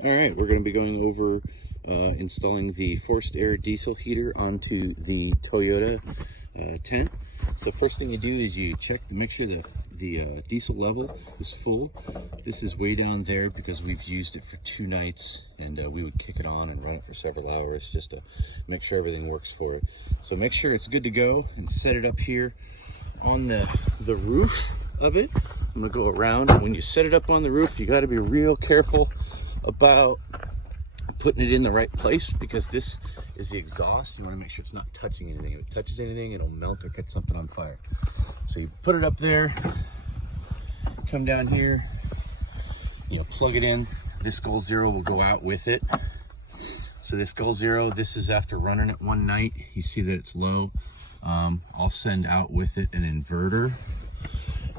All right, we're going to be going over installing the forced air diesel heater onto the Toyota tent. So first thing you do is you check to make sure the diesel level is full. This is way down there because we've used it for 2 nights, and we would kick it on and run it for several hours just to make sure everything works for it. So make sure it's good to go and set it up here on the roof of it. I'm gonna go around, and when you set it up on the roof, you got to be real careful about putting it in the right place, because this is the exhaust. You want to make sure it's not touching anything. If it touches anything, it'll melt or catch something on fire. So you put it up there, come down here, plug it in. This goal zero will go out with it. So this goal zero, this is after running it 1 night. You see that it's low. I'll send out with it an inverter.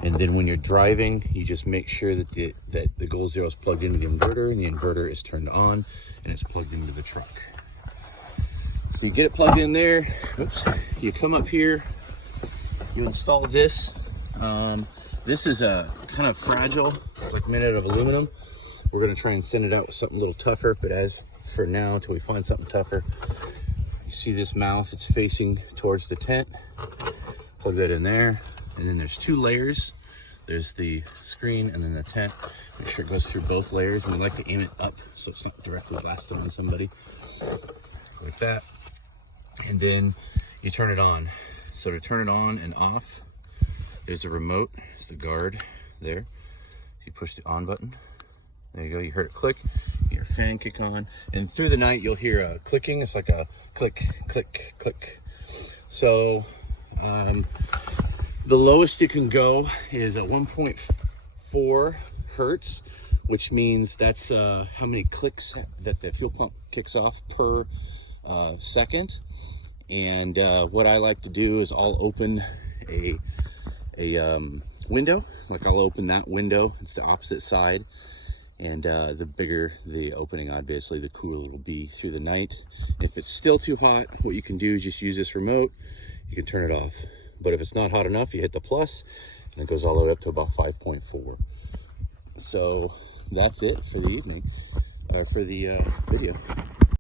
And then when you're driving, you just make sure that the goal zero is plugged into the inverter, and the inverter is turned on and it's plugged into the trunk. So you get it plugged in there. Oops. You come up here, you install this. This is a kind of fragile, like made out of aluminum. We're gonna try and send it out with something a little tougher, but as for now, until we find something tougher, you see this mouth, it's facing towards the tent. Plug that in there. And then there's 2 layers. There's the screen and then the tent. Make sure it goes through both layers, and we like to aim it up so it's not directly blasting on somebody. Like that. And then you turn it on. So to turn it on and off, there's a remote. It's the guard there. You push the on button. There you go. You heard it click. Your fan kick on. And through the night, you'll hear a clicking. It's like a click, click, click. So, the lowest it can go is a 1.4 hertz, which means that's how many clicks that the fuel pump kicks off per second. And what I like to do is I'll open a window. Like I'll open that window. It's the opposite side. And the bigger the opening, obviously, the cooler it will be through the night. And if it's still too hot, what you can do is just use this remote. You can turn it off. But if it's not hot enough, you hit the plus, and it goes all the way up to about 5.4. So that's it for the evening, for the video.